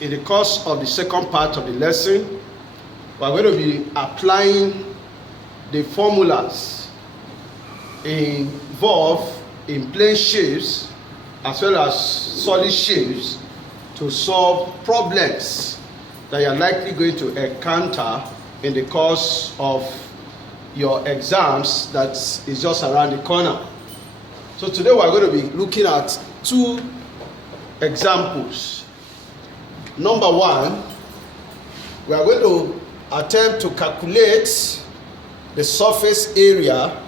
in the course of the second part of the lesson, we are going to be applying the formulas involved in plane shapes as well as solid shapes to solve problems that you are likely going to encounter in the course of your exams that is just around the corner. So today we are going to be looking at two examples. Number one, we are going to attempt to calculate the surface area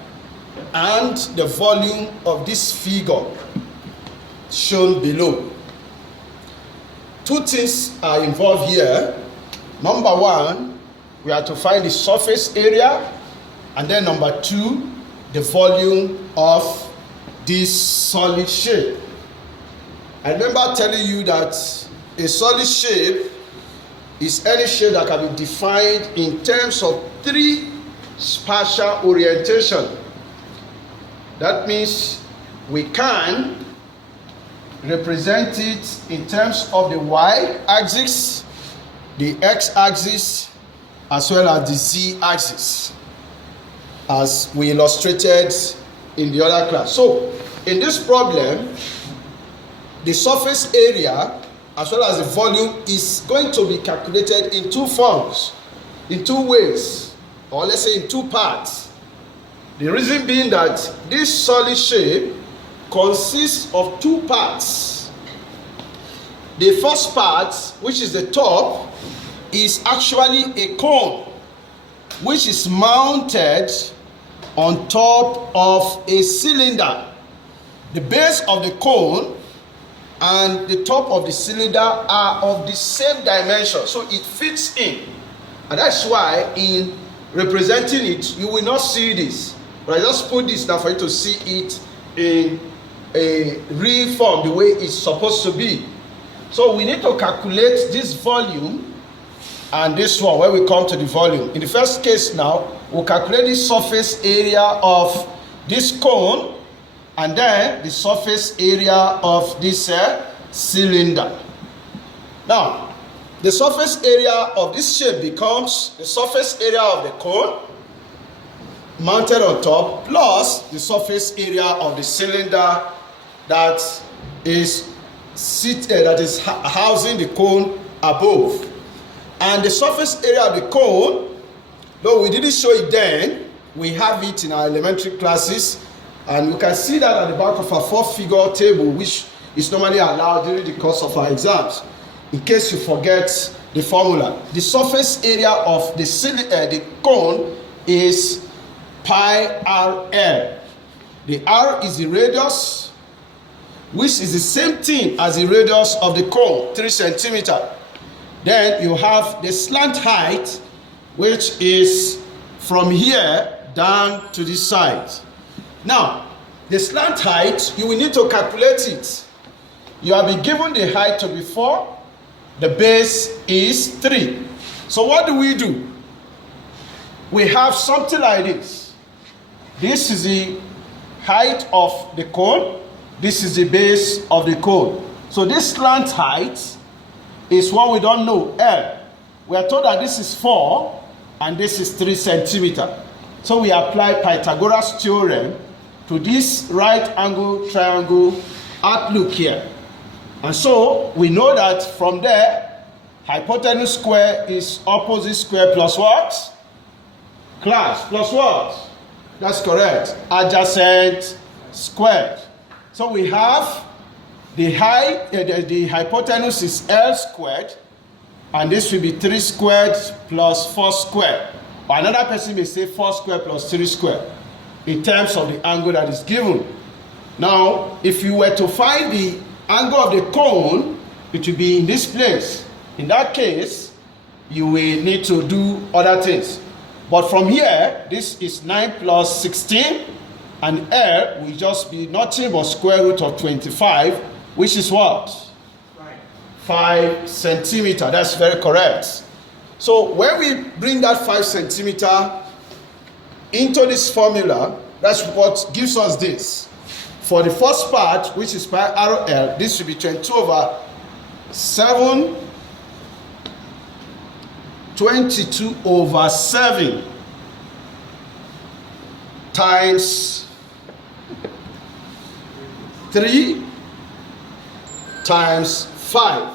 and the volume of this figure shown below. Two things are involved here. Number one, we are to find the surface area, and then number two, the volume of this solid shape. I remember telling you that a solid shape is any shape that can be defined in terms of three spatial orientation. That means we can represent it in terms of the y-axis, the x-axis, as well as the z-axis, as we illustrated in the other class. So, in this problem, the surface area as well as the volume is going to be calculated in two forms, in two ways, or let's say in two parts. The reason being that this solid shape consists of two parts. The first part, which is the top, is actually a cone which is mounted on top of a cylinder. The base of the cone and the top of the cylinder are of the same dimension, so it fits in. And that's why in representing it, you will not see this. But I just put this down for you to see it in a real form, the way it's supposed to be. So we need to calculate this volume and this one when we come to the volume. In the first case now, we'll calculate the surface area of this cone and then the surface area of this cylinder. Now, the surface area of this shape becomes the surface area of the cone mounted on top plus the surface area of the cylinder that is housing the cone above. And the surface area of the cone, though we didn't show it then, we have it in our elementary classes, and you can see that at the back of our four-figure table, which is normally allowed during the course of our exams, in case you forget the formula. The surface area of the cone is pi RL. The R is the radius, which is the same thing as the radius of the cone, 3 centimeters. Then you have the slant height, which is from here down to this side. Now, the slant height, you will need to calculate it. You have been given the height to be 4, the base is 3. So what do? We have something like this. This is the height of the cone. This is the base of the cone. So this slant height is what we don't know, L. We are told that this is 4 and this is 3 centimeters. So we apply Pythagoras theorem to this right angle triangle outlook here. And so we know that from there, hypotenuse square is opposite square plus what? Class plus what? That's correct. Adjacent squared. So we have the height, the hypotenuse is L squared, and this will be 3 squared plus 4 squared. Or another person may say 4 squared plus 3 squared in terms of the angle that is given. Now, if you were to find the angle of the cone, it will be in this place. In that case, you will need to do other things. But from here, this is 9 plus 16, and L will just be nothing but square root of 25, which is what? 5 centimeters. That's very correct. So when we bring that 5 centimeters into this formula, that's what gives us this. For the first part, which is pi RL, this will be 22 over 7 22 over 7 times 3 times 5.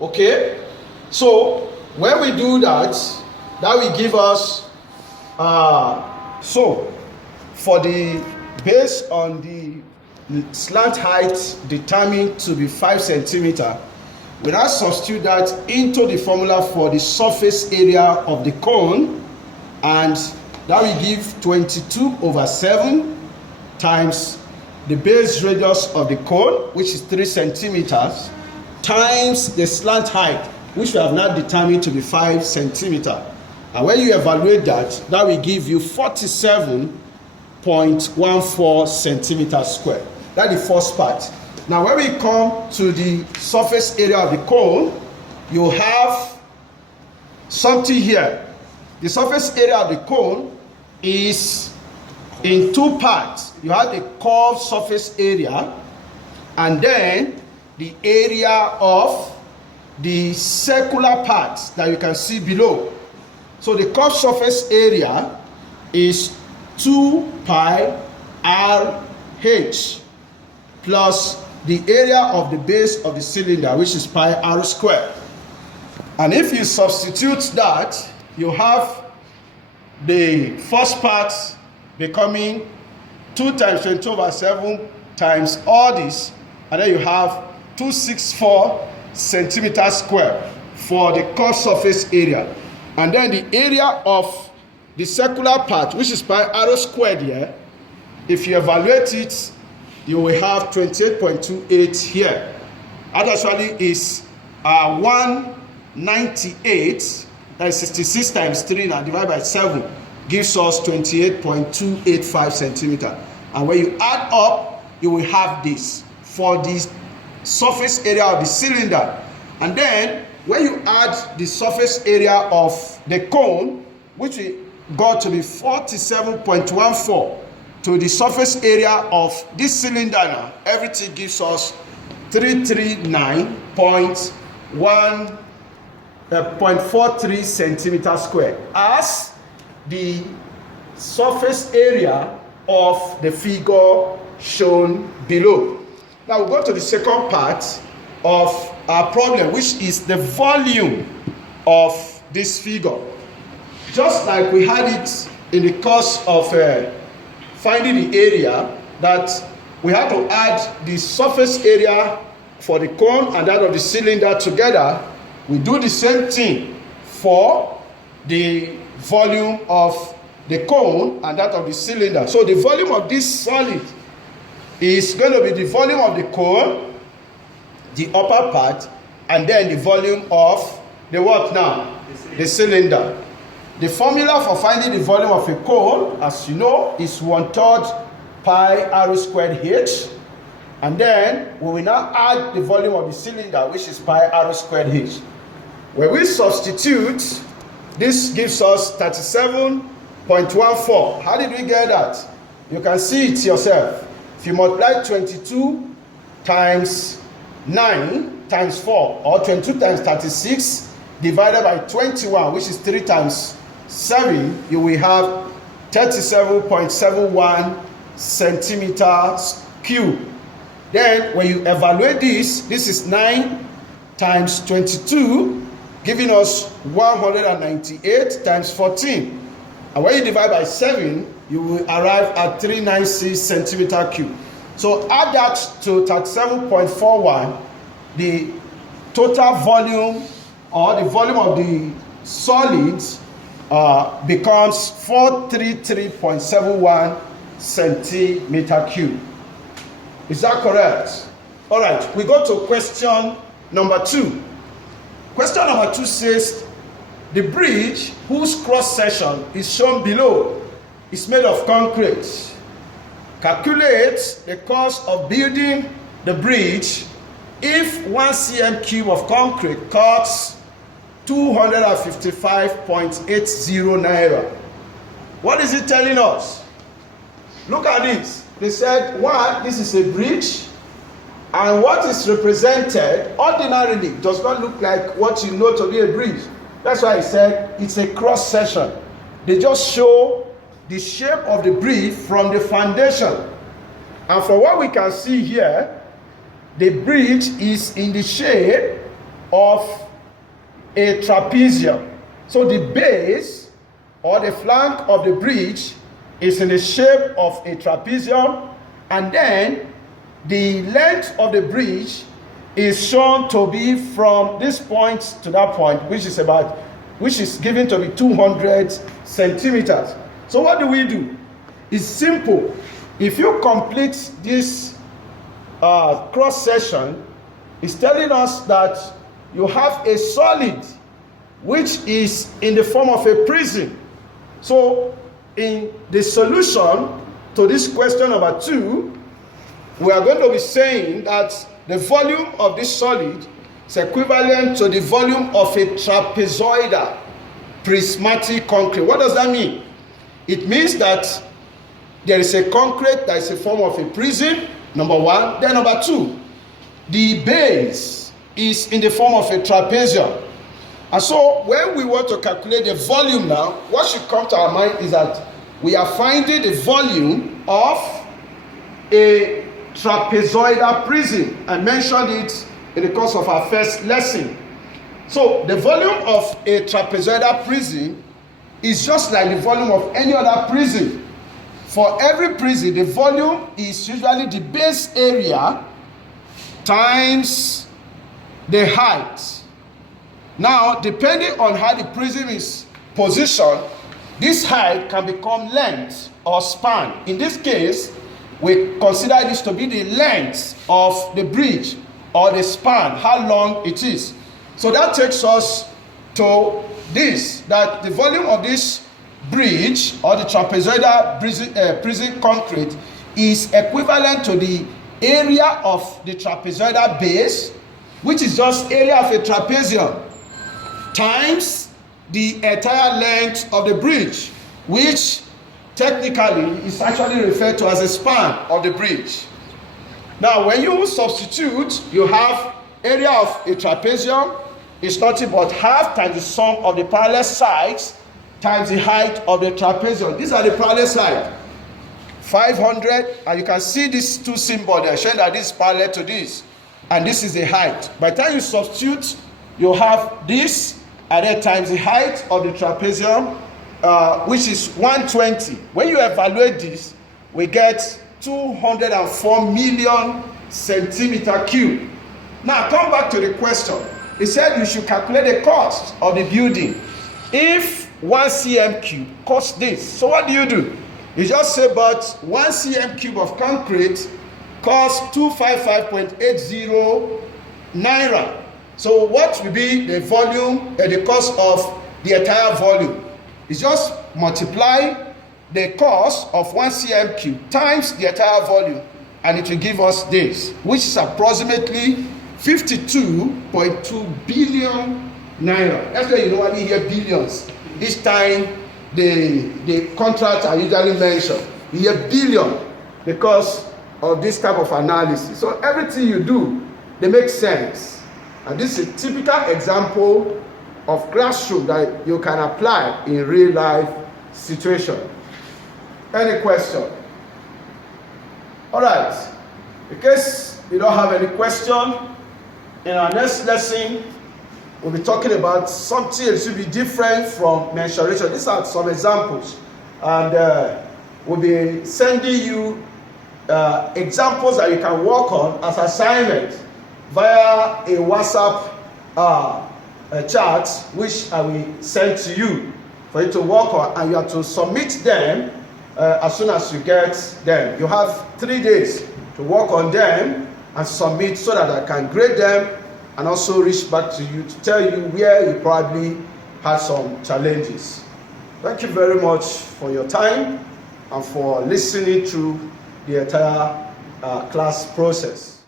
Okay? So, when we do that, that will give us, so, for the, based on the slant height determined to be 5 centimeter, we now substitute that into the formula for the surface area of the cone, and that will give 22 over 7 times the base radius of the cone, which is 3 centimeters, times the slant height, which we have now determined to be 5 centimeter. And when you evaluate that, that will give you 47.14 centimeters square. That's the first part. Now when we come to the surface area of the cone, you have something here. The surface area of the cone is in two parts. You have the curved surface area, and then the area of the circular part that you can see below. So the curved surface area is 2 pi RH plus the area of the base of the cylinder, which is pi r squared. And if you substitute that, you have the first part becoming 2 times 22 over 7 times all this, and then you have 264 centimeters square for the curved surface area. And then the area of the circular part, which is pi r squared here, if you evaluate it, you will have 28.28 here. That actually is 198, that is 66 times 3 now divided by 7, gives us 28.285 centimeter. And when you add up, you will have this for the surface area of the cylinder. And then when you add the surface area of the cone, which we got to be 47.14, to the surface area of this cylinder now, everything gives us 339.43 centimeters squared as the surface area of the figure shown below. Now we'll go to the second part of our problem, which is the volume of this figure. Just like we had it in the course of finding the area, that we have to add the surface area for the cone and that of the cylinder together. We do the same thing for the volume of the cone and that of the cylinder. So the volume of this solid is going to be the volume of the cone, the upper part, and then the volume of the what now? The cylinder. The formula for finding the volume of a cone, as you know, is 1/3 pi r squared h. And then we will now add the volume of the cylinder, which is pi r squared h. When we substitute, this gives us 37.14. How did we get that? You can see it yourself. If you multiply 22 times 9 times 4, or 22 times 36 divided by 21, which is 3 times 7, you will have 37.71 centimeters cube. Then when you evaluate this, this is 9 times 22, giving us 198 times 14. And when you divide by 7, you will arrive at 396 centimeter cube. So add that to 37.41, the total volume, or the volume of the solids, becomes 433.71 centimeter cube. Is that correct? All right, we go to question number 2. Question number 2 says, the bridge whose cross section is shown below is made of concrete. Calculate the cost of building the bridge if 1 cm cube of concrete costs 255.80 naira. What is it telling us? Look at this. They said, one, this is a bridge, and what is represented ordinarily does not look like what you know to be a bridge. That's why I said it's a cross section. They just show the shape of the bridge from the foundation. And from what we can see here, the bridge is in the shape of a trapezium. So the base or the flank of the bridge is in the shape of a trapezium, and then the length of the bridge is shown to be from this point to that point, which is given to be 200 centimeters. So what do? It's simple. If you complete this cross section, it's telling us that you have a solid which is in the form of a prism. So in the solution to this question number 2, we are going to be saying that the volume of this solid is equivalent to the volume of a trapezoidal prismatic concrete. What does that mean? It means that there is a concrete that is a form of a prism, number 1. Then number 2, the base is in the form of a trapezium. And so when we want to calculate the volume now, what should come to our mind is that we are finding the volume of a trapezoidal prism. I mentioned it in the course of our first lesson. So the volume of a trapezoidal prism is just like the volume of any other prism. For every prism, the volume is usually the base area times the height. Now, depending on how the prism is positioned, this height can become length or span. In this case, we consider this to be the length of the bridge or the span, how long it is. So that takes us to this, that the volume of this bridge or the trapezoidal prism concrete is equivalent to the area of the trapezoidal base, which is just area of a trapezium, times the entire length of the bridge, which technically is actually referred to as a span of the bridge. Now, when you substitute, you have area of a trapezium is nothing but half times the sum of the parallel sides times the height of the trapezium. These are the parallel sides. 500, and you can see these two symbols there showing that this is parallel to this, and this is the height. By the time you substitute, you have this, and then times the height of the trapezium, which is 120. When you evaluate this, we get 204 million centimeter cube. Now come back to the question. It said you should calculate the cost of the building. If 1 cm cube costs this, so what do? You just say, but 1 cm cube of concrete costs 255.80 naira. So what will be the volume, the cost of the entire volume? It's just multiply the cost of 1 cm cube times the entire volume, and it will give us this, which is approximately 52.2 billion naira. That's why you normally hear billions. Each time the contracts are usually mentioned, you hear billion because of this type of analysis. So everything you do, they make sense. And this is a typical example of classroom that you can apply in real life situation. Any question? All right. In case you don't have any question, in our next lesson, we'll be talking about something that should be different from mensuration. These are some examples. And we'll be sending you examples that you can work on as assignment via a WhatsApp chat, which I will send to you for you to work on, and you have to submit them as soon as you get them. You have 3 days to work on them and submit so that I can grade them and also reach back to you to tell you where you probably had some challenges. Thank you very much for your time and for listening through the entire class process.